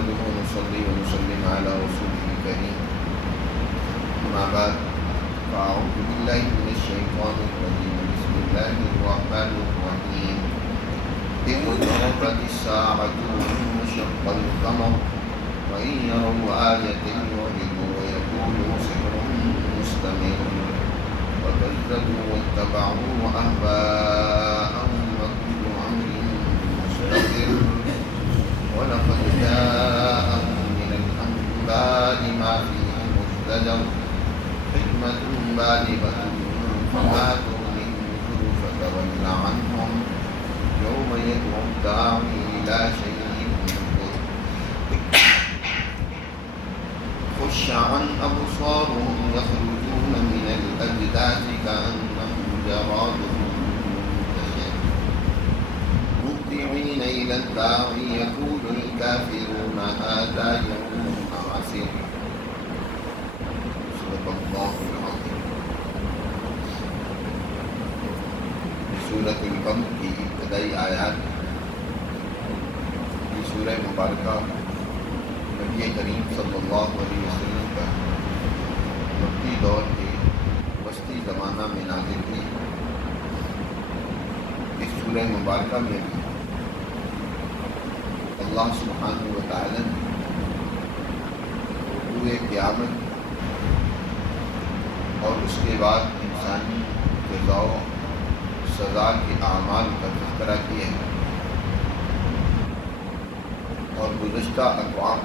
نحمده ونصلي ونسلم على رسوله الكريم أما بعد فأعوذ بالله من الشيطان الرجيم بسم الله الرحمن الرحيم اقتربت الساعة وانشق القمر وإن يروا آية يعرضوا ويقولوا سحر مستمر وكذبوا واتبعوا أهواءهم وكل أمر مستقر ولقد جاءهم من الأنباء ما فيه مزدجر حكمة بالغة فما تغني النذر فتول عنهم يوم يدعو الداعي إلى شيء نكر خش عن أبصارهم يخرجون من الأجداث كأنهم جراد منتشر مهطعين إلى الداعي يقول الكافرون هذا يوم عسر صدق الله العظيم. سورۃ القمر کی ابتدائی آیات یہ سورہ مبارکہ نبی کریم صلی اللہ علیہ وسلم کا مکی دور کے وسطی زمانہ میں نازل ہوئی. اس سورہ مبارکہ میں بھی اللہ سبحانہ و تعالی نے وقوع قیامت اور اس کے بعد انسانی جزا و سزا کے اعمال کا تذکرہ کیا ہے اور گزشتہ اقوام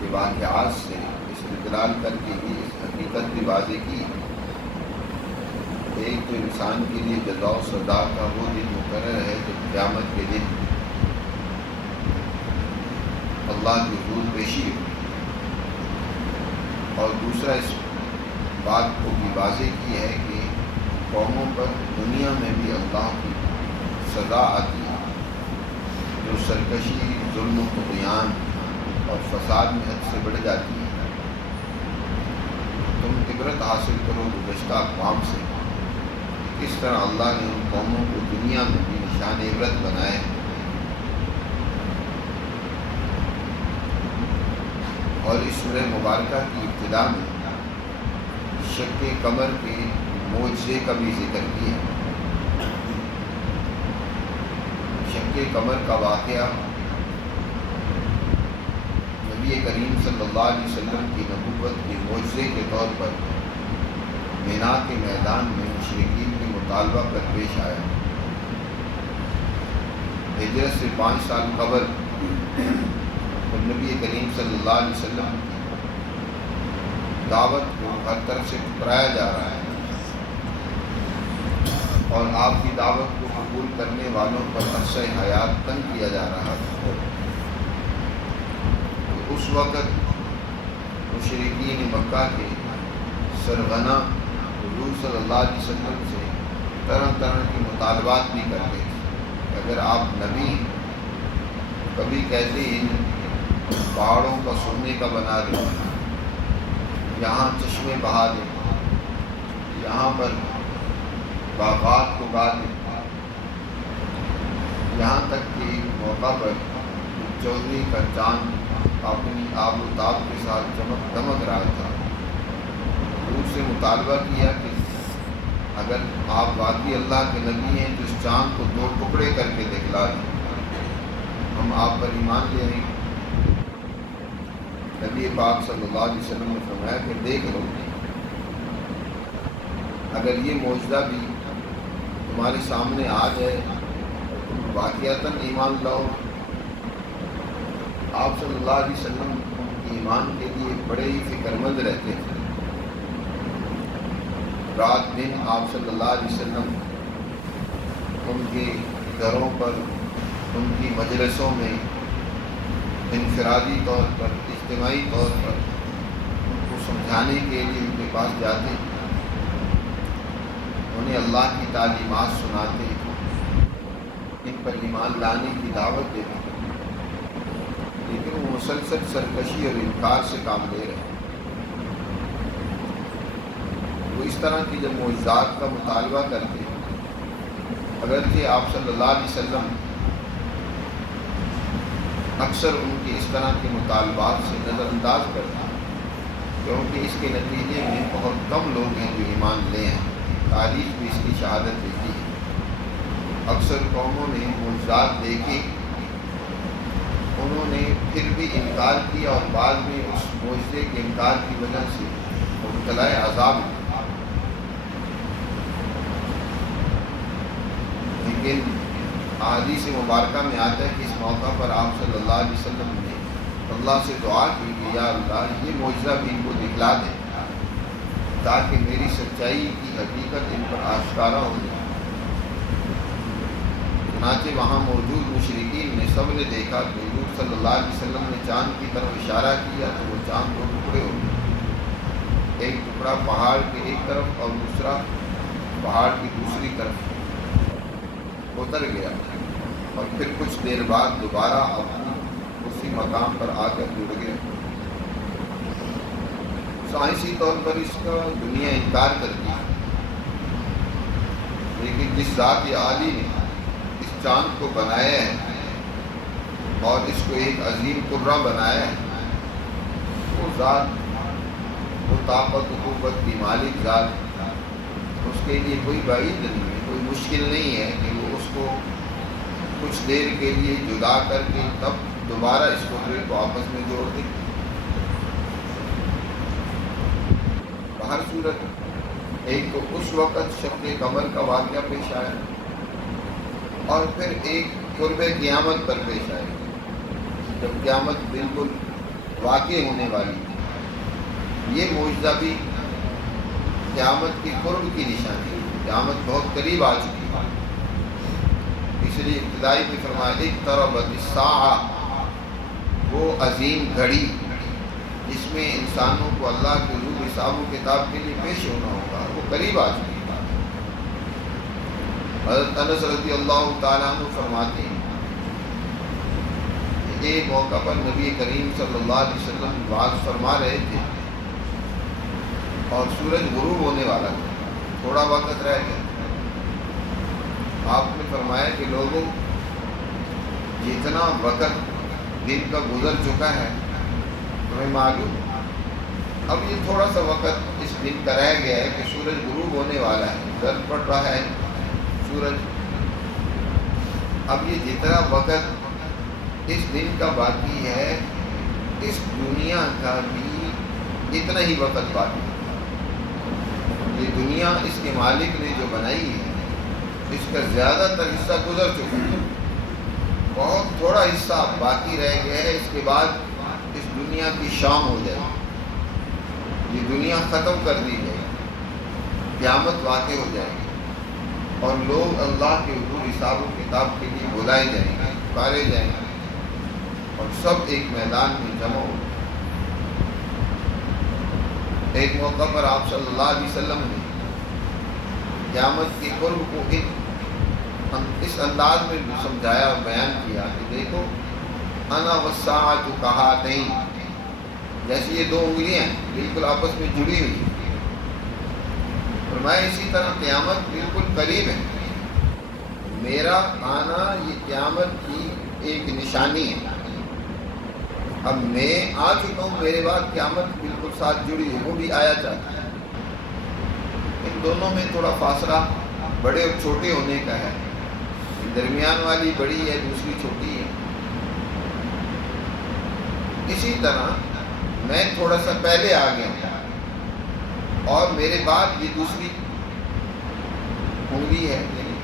کے واقعات سے استدلال کر کے بھی اس حقیقت بھی واضح کی ایک تو انسان کے لیے جزا و سزا کا وہ دن مقرر ہے جب قیامت کے دن اللہ کی حضور پیشی ہو، اور دوسرا اس بات کو بھی واضح کی ہے کہ قوموں پر دنیا میں بھی اللہ کی سزا آتی ہے جو سرکشی، ظلم و طغیان اور فساد میں حد سے بڑھ جاتی ہے. تم عبرت حاصل کرو گزشتہ اقوام سے، کس طرح اللہ نے ان قوموں کو دنیا میں بھی نشان عبرت بنائے. اور اس سورہ مبارکہ کی ابتدا میں شق قمر کے معجزے کا بھی ذکر کیا. شق قمر کا واقعہ نبی کریم صلی اللہ علیہ وسلم کی نبوت کے معجزے کے طور پر مینا کے میدان میں مشرکین کے مطالبہ پر پیش آیا. ہجرت سے 5 سال قبل نبی کریم صلی اللہ علیہ وسلم کی دعوت کو ہر طرف سے ٹھکرایا جا رہا ہے اور آپ کی دعوت کو قبول کرنے والوں پر عرصہ حیات تنگ کیا جا رہا تھا. اس وقت مشرکین مکہ کے سرغنہ حضور صلی اللہ علیہ وسلم سے طرح طرح کے مطالبات بھی کرتے تھے. اگر آپ نبی کبھی کہتے ہیں پہاڑوں کا سونے کا بنا دیں، یہاں چشمے بہا دیں، یہاں پر باغات کو گا دیں. یہاں تک کہ ایک موقع پر چودھری کا چاند اپنی آب و تاب کے ساتھ چمک دمک رہا تھا. ان سے مطالبہ کیا کہ اگر آپ واقعی اللہ کے نبی ہیں تو اس چاند کو 2 ٹکڑے کر کے دکھلا دیں، ہم آپ پر ایمان لے آئیں. نبی پاک صلی اللہ علیہ وسلم نے فرمایا کہ دیکھ لو، اگر یہ معجزہ بھی تمہارے سامنے آ جائے اور تم واقعتاً ایمان لاؤ. آپ صلی اللہ علیہ وسلم ایمان کے لیے بڑے ہی فکر مند رہتے تھے. رات دن آپ صلی اللہ علیہ وسلم ان کے گھروں پر، ان کی مجلسوں میں انفرادی طور پر، اجتماعی طور پر ان کو سمجھانے کے لیے ان کے پاس جاتے، انہیں اللہ کی تعلیمات سناتے، ان پر ایمان لانے کی دعوت دیتے، لیکن وہ مسلسل سرکشی اور انکار سے کام لے رہے ہیں. وہ اس طرح کی جب معجزات کا مطالبہ کرتے، اگرچہ آپ صلی اللہ علیہ وسلم اکثر ان کے اس طرح کے مطالبات سے نظر انداز کرتا ہے، کیونکہ اس کے نتیجے میں بہت کم لوگ ہیں جو ایمان لے ہیں۔ تاریخ بھی اس کی شہادت دیتی ہے۔ اکثر قوموں نے معجزات دیکھے، انہوں نے پھر بھی انکار کیا اور بعد میں اس معجزے کے انکار کی وجہ سے مبتلا عذاب ہوئے۔ لیکن احادیث مبارکہ میں آتا ہے کہ اس موقع پر آپ صلی اللہ علیہ وسلم نے اللہ سے دعا کی کہ یا اللہ یہ معجزہ بھی ان کو دکھلا دے تاکہ میری سچائی کی حقیقت ان پر آشکارا ہو جائے۔ چنانچہ وہاں موجود مشرکین نے سب نے دیکھا کہ حضور صلی اللہ علیہ وسلم نے چاند کی طرف اشارہ کیا تو وہ چاند دو ٹکڑے ہو گئے، ایک ٹکڑا پہاڑ کے ایک طرف اور دوسرا پہاڑ کی دوسری طرف اتر گیا، اور پھر کچھ دیر بعد دوبارہ اسی مقام پر آ کر جڑ گئے۔ سائنسی طور پر اس کا دنیا انکار کرتی ہے، لیکن جس ذات عالی نے اس چاند کو بنایا ہے اور اس کو ایک عظیم قرہ بنایا ہے، وہ ذات، وہ طاقت و قوت کی مالک ذات، اس کے لیے کوئی بعید نہیں ہے، کوئی مشکل نہیں ہے کہ وہ اس کو کچھ دیر کے لیے جدا کر کے تب دوبارہ اس قرے کو آپس میں جوڑ دے۔ بہر صورت ایک تو اس وقت شق قمر کا واقعہ پیش آیا اور پھر ایک قرب قیامت پر پیش آئے جب قیامت بالکل واقع ہونے والی تھی۔ یہ معجزہ بھی قیامت کی قرب کی نشانی ہے، قیامت بہت قریب آ چکی ہے، اس لیے ابتدائی میں فرمایا اقتربت الساعہ، وہ عظیم گھڑی جس میں انسانوں کو اللہ کے حضور حساب و کتاب کے لیے پیش ہونا ہوگا، وہ قریب آ چکی ہے۔ حضرت انس رضی اللہ تعالیٰ عنہ فرماتے ہیں کہ ایک موقع پر نبی کریم صلی اللہ علیہ وسلم وعظ فرما رہے تھے اور سورج غروب ہونے والا تھا، تھوڑا وقت رہ گیا۔ آپ نے فرمایا کہ لوگوں، جتنا وقت دن کا گزر چکا ہے تمہیں معلوم، اب یہ تھوڑا سا وقت اس دن کا رہ گیا ہے کہ سورج غروب ہونے والا ہے، گرد پڑ رہا ہے سورج، اب یہ جتنا وقت اس دن کا باقی ہے اس دنیا کا بھی اتنا ہی وقت باقی ہے۔ یہ دنیا اس کے مالک نے جو بنائی ہے اس کا زیادہ تر حصہ گزر چکا ہے، بہت تھوڑا حصہ باقی رہ گیا ہے، اس کے بعد اس دنیا کی شام ہو جائے گی، یہ دنیا ختم کر دی جائے گی، قیامت واقع ہو جائے گی اور لوگ اللہ کے حضور حساب و کتاب کے لیے بلائے جائیں گے، پکارے جائیں گے اور سب ایک میدان میں جمع ہو۔ ایک موقع پر آپ صلی اللہ علیہ وسلم نے قیامت کے قرب کو اس انداز میں سمجھایا اور بیان کیا کہ دیکھو انا والساعۃ کہاتین، جیسے یہ دو انگلیاں بالکل آپس میں جڑی ہوئی، فرمایا اسی طرح قیامت بالکل قریب ہے، میرا آنا یہ قیامت کی ایک نشانی ہے، اب میں آ چکا ہوں، میرے بعد قیامت بالکل ساتھ جڑی ہے، وہ بھی آیا چاہتا ہے۔ ان دونوں میں تھوڑا فاصلہ بڑے اور چھوٹے ہونے کا ہے، درمیان والی بڑی ہے، دوسری چھوٹی ہے۔ اسی طرح میں تھوڑا سا پہلے آ گیا ہوں اور میرے بعد یہ دوسری انگلی ہے یعنی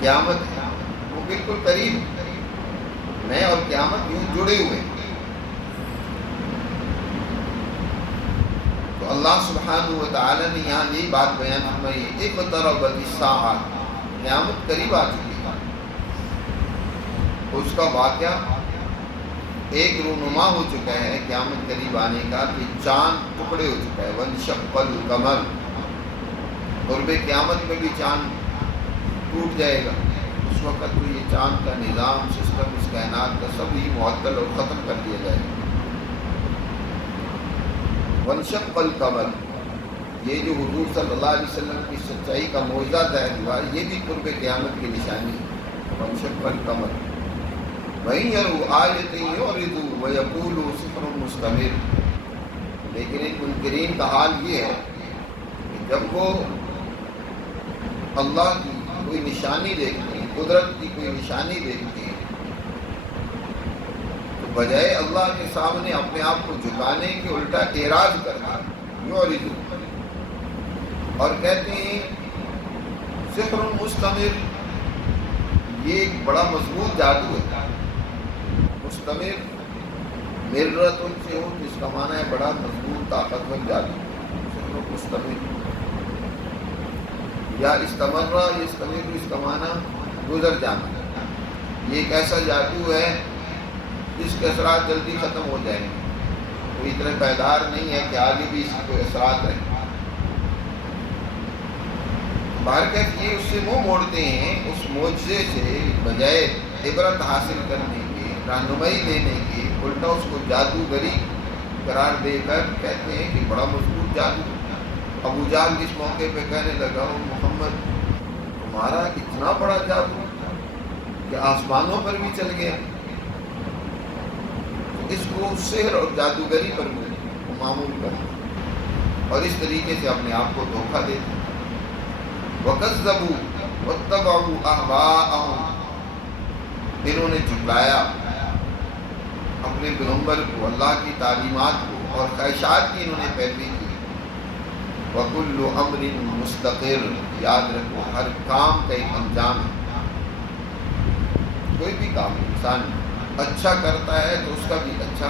قیامت ہے، وہ بالکل قریب ہے، میں اور قیامت یوں جڑے ہوئے ہیں۔ تو اللہ سبحانہ و تعالی نے یہاں یہی بات بیان فرمائی ہے، اقتربت الساعہ، قیامت قریب آ چکی ہے۔ اس کا واقعہ ایک رونما ہو چکا ہے قیامت قریب آنے کا کہ چاند ٹکڑے ہو چکا ہے، وانشق القمر، قرب قیامت میں بھی چاند ٹوٹ جائے گا، اس وقت تو یہ چاند کا نظام سسٹم اس کائنات کا سب ہی معطل اور ختم کر دیا جائے گا۔ وانشق القمر، یہ جو حضور صلی اللہ علیہ وسلم کی سچائی کا معجزہ ظاہر ہوا، یہ بھی قرب قیامت کی نشانی ہے۔ وانشق القمر، وَإِن يَرَوْا آيَةً يُعْرِضُوا وَيَقُولُوا سِحْرٌ مُسْتَمِرٌ۔ لیکن ان منکرین کا حال یہ ہے کہ جب وہ اللہ کی کوئی نشانی دیکھتے ہیں، قدرت کی کوئی نشانی دیکھتے ہیں، تو بجائے اللہ کے سامنے اپنے آپ کو جھکانے کے الٹا اعراض کرتے ہیں، یعرضوا، اور کہتے ہیں سحر مستمر، یہ ایک بڑا مضبوط جادو ہے۔ مستمر مرت ان سے ہو جس کا معنی ہے بڑا مضبوط طاقتور جادو، سحر مستمر، یا استمرہ یستمر، اس کا معنی گزر جانا، یہ ایک ایسا جادو ہے جس کے اثرات جلدی ختم ہو جائیں گے، کوئی اتنے پائیدار نہیں ہے کہ آگے بھی اس کے اثرات رہیں۔ بہرکیف یہ اس سے منہ موڑتے ہیں، اس معجزے سے بجائے عبرت حاصل کرنے کے، رہنمائی لینے کے، الٹا اس کو جادوگری قرار دے کر کہتے ہیں کہ بڑا مضبوط جادو۔ ابو جہل اس موقع پہ کہنے لگا، محمد تمہارا اتنا بڑا جادو کہ آسمانوں پر بھی چل گیا، اس کو سحر اور جادوگری پر معمول کر، اور اس طریقے سے اپنے آپ کو دھوکہ دیتے۔ وَكَذَّبُوا وَاتَّبَعُوا أَهْوَاءَهُمْ، انہوں نے جھٹلایا اپنے پیغمبر کو، اللہ کی تعلیمات کو، اور خواہشات کی انہوں نے پیروی کی۔ وَكُلُّ أَمْرٍ مُسْتَقِرٌ، یاد رکھو ہر کام کا ایک انجام ہے۔ کوئی بھی کام انسان اچھا کرتا ہے تو اس کا بھی اچھا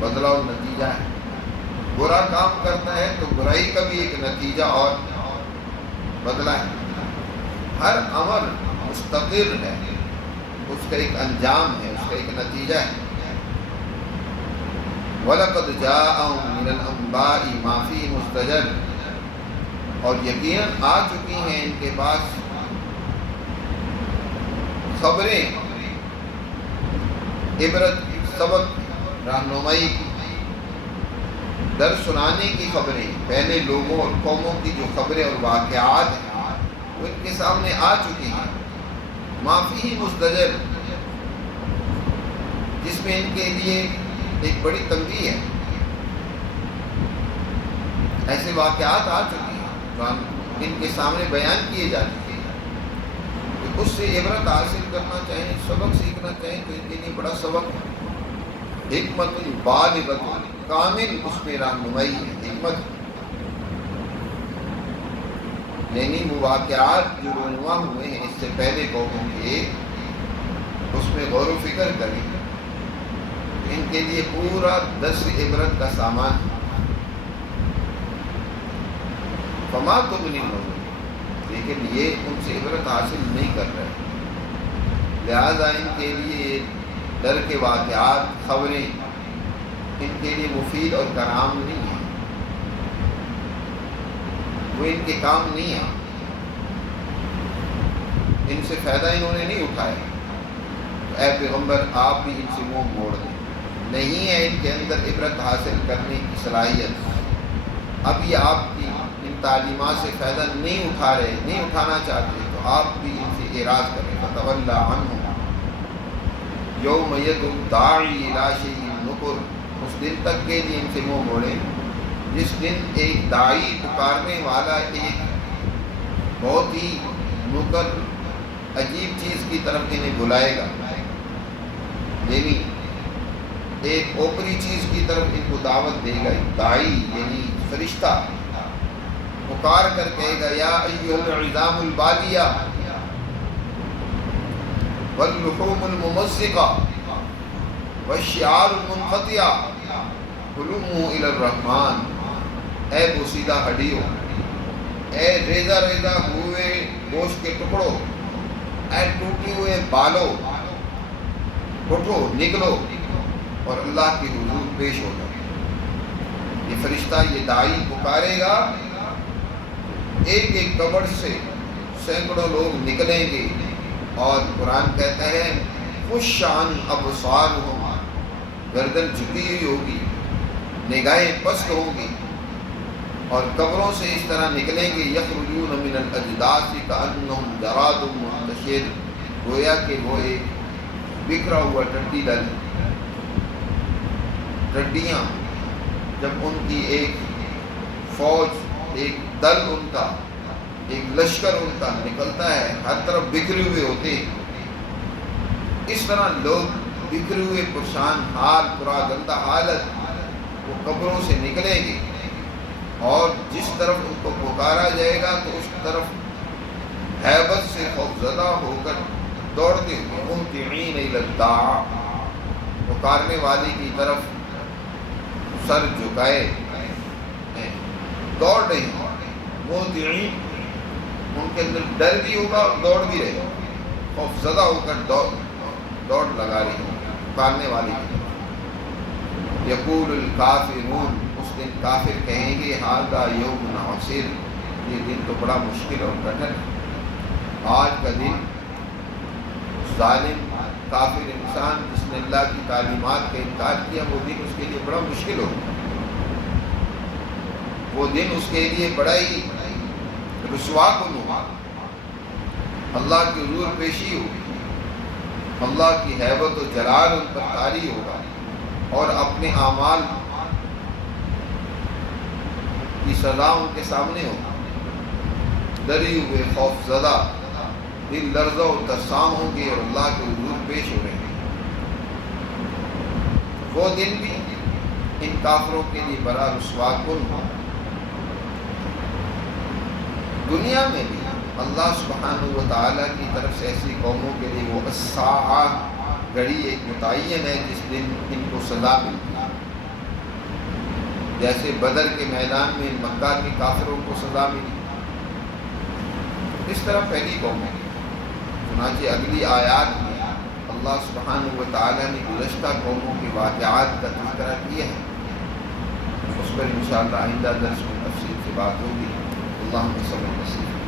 بدلہ اور نتیجہ ہے، برا کام کرتا ہے تو برائی کا بھی ایک نتیجہ اور بدلہ ہے۔ ہر امر مستقر ہے، اس کا ایک انجام ہے، اس کا ایک نتیجہ ہے۔ وَلَقَدْ جَاءَهُم مِّنَ الْأَنبَاءِ مَا فِيهِ مُزْدَجَرٌ، اور یقیناً آ چکی ہیں ان کے پاس خبریں، عبرت کی، سبق کی، رہنمائی کی، در سنانے کی خبریں، پہلے لوگوں اور قوموں کی جو خبریں اور واقعات ہیں وہ ان کے سامنے آ چکی ہیں۔ ما فیہ مزدجر، جس میں ان کے لیے ایک بڑی تنبیہ ہے، ایسے واقعات آ چکے ہیں جو ان کے سامنے بیان کیے جا چکے ہیں، کہ اس سے عبرت حاصل کرنا چاہیں، سبق سیکھنا چاہیں تو ان کے لیے بڑا سبق ہے۔ حکمت بالغۃ، کامل اس میں رہنمائی ہے، حکمت، یعنی وہ واقعات جو رونما ہوئے ہیں اس سے پہلے قوموں کے، اس میں غور و فکر کریں، ان کے لیے پورا درس عبرت کا سامان ہے۔ فما تغنی النذر، لیکن یہ ان سے عبرت حاصل نہیں کر رہے، لہذا ان کے لیے ڈر کے واقعات، خبریں ان کے لیے مفید اور کارآمد نہیں ہیں، وہ ان کے کام نہیں ہیں، ان سے فائدہ انہوں نے نہیں اٹھایا۔ تو اے پیغمبر آپ بھی ان سے منہ موڑ دیں، نہیں ہے ان کے اندر عبرت حاصل کرنے کی صلاحیت، اب یہ آپ کی ان تعلیمات سے فائدہ نہیں اٹھا رہے، نہیں اٹھانا چاہتے، تو آپ بھی ان سے اعراض کریں۔ فَتَوَلَّ عَنْهُمْ يَوْمَ يَدْعُ الدَّاعِي إِلَىٰ شَيْءٍ نُكُرٍ، اس دن تک کے لیے ان سے منہ موڑیں جس دن ایک داعی، پکارنے والا، ایک بہت ہی نکر، عجیب چیز کی طرف انہیں بلائے گا، یعنی ایک اوپری چیز کی طرف ان کو دعوت دے گا۔ داعی یعنی فرشتہ پکار کر کہے گا، یا ایھا العظام البالیہ واللحوم الممزقہ والشعار المنقطعہ قلوموا الی الرحمن، اے بوسیدہ ہڈیوں، اے ریزہ ریزہ ہوئے گوشت کے ٹکڑوں، اے ٹوٹے ہوئے بالوں، اٹھو، نکلو اور اللہ کی حضور پیش ہو جاؤ۔ یہ فرشتہ، یہ داعی پکارے گا، ایک ایک قبر سے سینکڑوں لوگ نکلیں گے، اور قرآن کہتا ہے خشعن ابصارہم، گردن جھکی ہوئی ہوگی، نگاہیں پست ہوں گی، اور قبروں سے اس طرح نکلیں گے، یخرجون من الاجداث کانہم جراد منتشر، گویا کہ وہ ایک بکھرا ہوا ٹڈی دل، ٹڈیاں جب ان کی ایک فوج، ایک دل ان کا، ایک لشکر ان کا نکلتا ہے، ہر طرف بکھرے ہوئے ہوتے ہیں، اس طرح لوگ بکھرے ہوئے پریشان حال، پورا گندہ حالت وہ قبروں سے نکلیں گے، اور جس طرف ان کو پکارا جائے گا تو اس طرف ہیبت سے خوفزدہ ہو کر دوڑتے ہوئے مہطعین الی الداع، پکارنے والے کی طرف سر جھکائے دوڑ رہے ہیں، مہطعین، ان کے اندر ڈر بھی ہوگا اور دوڑ بھی رہے ہیں، خوفزدہ ہو کر دوڑ لگا رہے ہیں پکارنے والے کی طرف۔ یقول الکافرون، اس دن کافر کہیں گے ھذا یوم عسیر، یہ دن تو بڑا مشکل اور کٹھن ہے، آج کا دن ظالم کافر انسان جس نے اللہ کی تعلیمات کا انکار کیا، وہ دن اس کے لیے بڑا مشکل ہو، وہ دن اس کے لیے بڑا ہی رسوا کن ہو، اللہ کی حضور پیشی ہو، اللہ کی ہیبت و جلال ان پر طاری ہوگا، اور اپنے اعمال کی سزا ان کے سامنے ہوگا، ڈری ہوئے خوف زدہ، دل لرزہ و ترسام ہوں گے اور اللہ کے حضور پیش ہو رہے ہیں۔ وہ دن بھی ان کافروں کے لیے بڑا رسوا کن ہو۔ دنیا میں بھی اللہ سبحانہ و تعالیٰ کی طرف سے ایسی قوموں کے لیے وہ الساعہ گھڑی ایک متعین ہے جس دن ان کو سزا ملتی ہے، جیسے بدر کے میدان میں مکہ کے کافروں کو سزا ملی، اس طرح پہلی قومیں۔ چنانچہ اگلی آیات میں اللہ سبحانہ و تعالیٰ نے گزشتہ قوموں کے واقعات کا تذکرہ کیا ہے، اس پر انشاءاللہ آئندہ درس میں تفصیل سے بات ہوگی۔ اللہم صلی اللہ علیہ وسلم۔